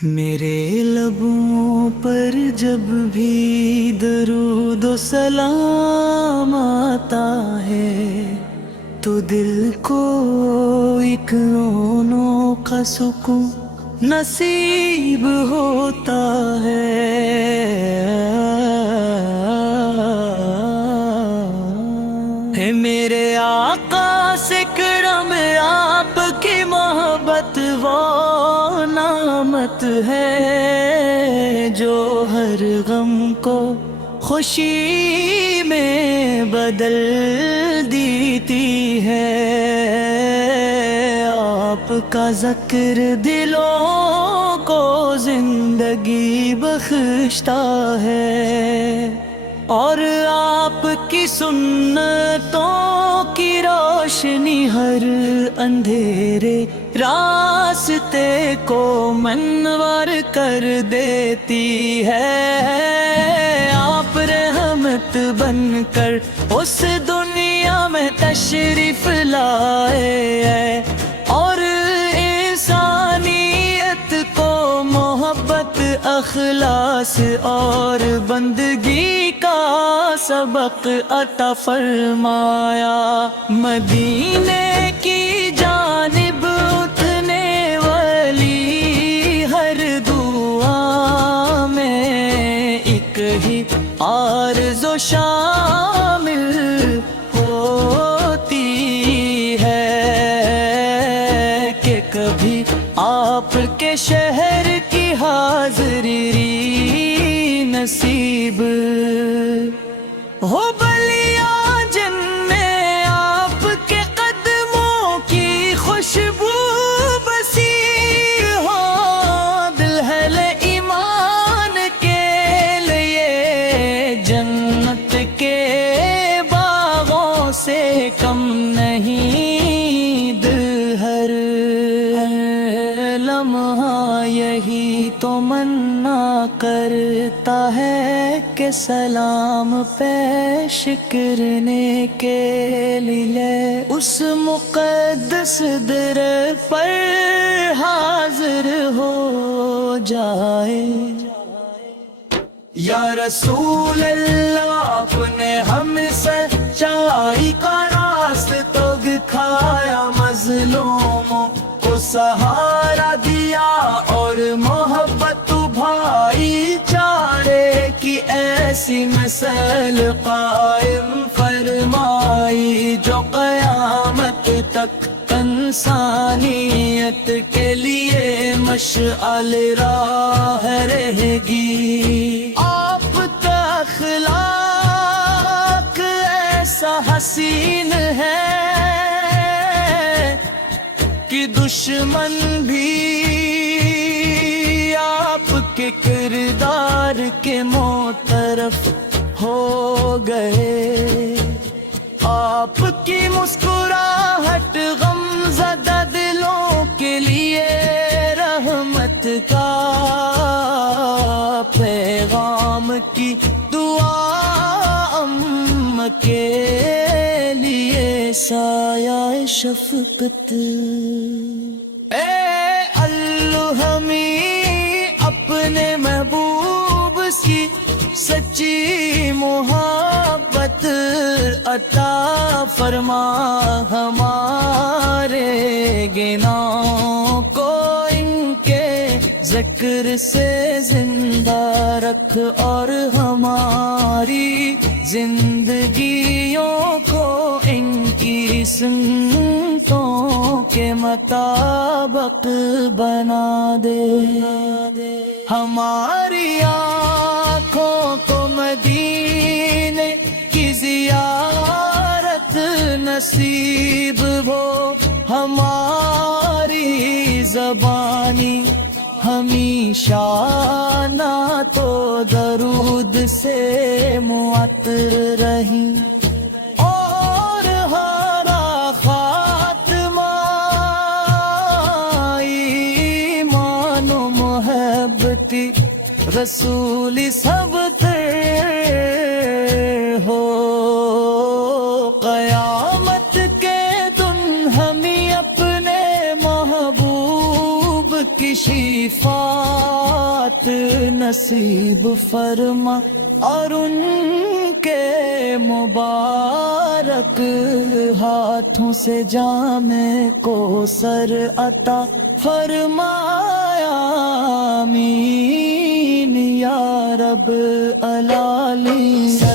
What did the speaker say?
میرے لبوں پر جب بھی درود و سلام آتا ہے تو دل کو ایک رونوں کا سکون نصیب ہوتا ہے میرے آقا سے کرم آپ کی محبت وہ نعمت ہے جو ہر غم کو خوشی میں بدل دیتی ہے آپ کا ذکر دلوں کو زندگی بخشتا ہے اور آپ کی سنتوں کی روشنی ہر اندھیرے راستے کو منور کر دیتی ہے آپ رحمت بن کر اس دنیا میں تشریف لائے ہیں اور انسانیت کو محبت اخلاص اور بندگی کا سبق عطا فرمایا مدینے کی جانب اٹھنے والی ہر دعا میں ایک ہی آرزو شامل ہوتی ہے کہ کبھی آپ کے شہر کی حاضری نصیب ہو بلیاں جن میں آپ کے قدموں کی خوشبو بسی ہو دل ایمان کے لیے جنت کے باغوں سے کم نہیں دل ہر لمحہ یہی تو منا کرتا ہے کہ سلام پیش کرنے کے لیے اس مقدس در پر حاضر ہو جائے یا رسول اللہ آپ نے ہم سچائی کا راستہ دکھایا مظلوموں کو سہارا دیا اور محبت بھائی چارے کی ایسی مثال قائم فرمائی جو قیامت تک انسانیت کے لیے مشعل راہ رہے گی آپ کا اخلاق ایسا حسین ہے کہ دشمن بھی آپ کے کردار کے معترف ہو گئے آپ کی مسکراہٹ غم زدہ دلوں کے لیے رحمت کا پیغام کی دعا ام کے لیے سایہ شفقت اے اللہ ہمیں اپنے محبوب کی سچی محبت عطا فرما ہمارے گناہوں کو ان کے ذکر سے زندہ رکھ اور ہماری زندگیوں کو ان کی سنتوں کے مطابق بنا دے ہماری آنکھوں کو مدینے کی زیارت نصیب ہو ہماری زبانی ہمیشہ نہ تو درود سے معطر رہی اور ہرا خاتمہ ایمان و محبتی رسول سب ہو قیامت کے دن ہمیں اپنے محبوب کی شفا شفاعت نصیب فرما اور ان کے مبارک ہاتھوں سے جام کوثر عطا فرمایا آمین یا رب العالمین